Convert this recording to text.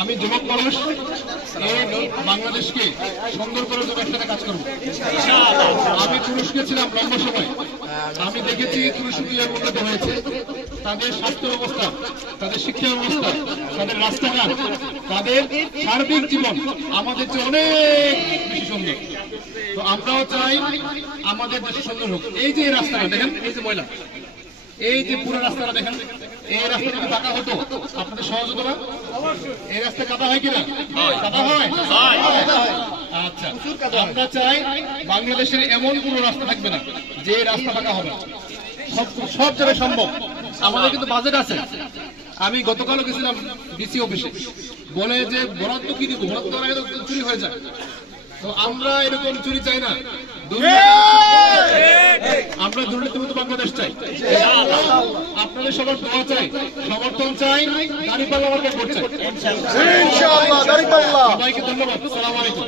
আমি যুবক মানুষ, এই বাংলাদেশকে সুন্দর করার জন্য একসাথে কাজ করবো। আমি তুরস্কে ছিলাম লম্বা সময়, আমি দেখেছি তুরস্ক উন্নত হয়েছে। তাদের স্বাস্থ্য ব্যবস্থা, তাদের শিক্ষা ব্যবস্থা, তাদের রাস্তাঘাট, তাদের সার্বিক জীবন আমাদের চেয়ে অনেক বেশি সুন্দর। তো আমরাও চাই আমাদের দেশে সুন্দর হোক। এই যে রাস্তাটা দেখেন, এই যে ময়লা, এই যে পুরো রাস্তাটা দেখেন, এই রাস্তা যদি কাটা হতো আপনাদের সহজ হতো না? এই রাস্তা কাটা হয় কিনা? কাটা হয়। আচ্ছা, আমরা চাই বাংলাদেশের এমন কোনো রাস্তা থাকবে না যে রাস্তা ফাঁকা হবে। সব জায়গায় সম্ভব। আমাদের কিন্তু বাজেট আছে। আমি গতকালও গেছিলাম ডিসি অফিসে, বলে যে বরাদ্দ কি দিব, বরাদ্দ আগে তো চুরি হয়ে যায়। তো আমরা এরকম চুরি চাই না, আমরা দুর্নীতিমুক্ত বাংলাদেশ চাই। আপনাদের সবার দোয়া চাই, সমর্থন চাই, দাঁড়িপাল্লা আমাকে করছে। সবাইকে ধন্যবাদ। আসসালামু আলাইকুম।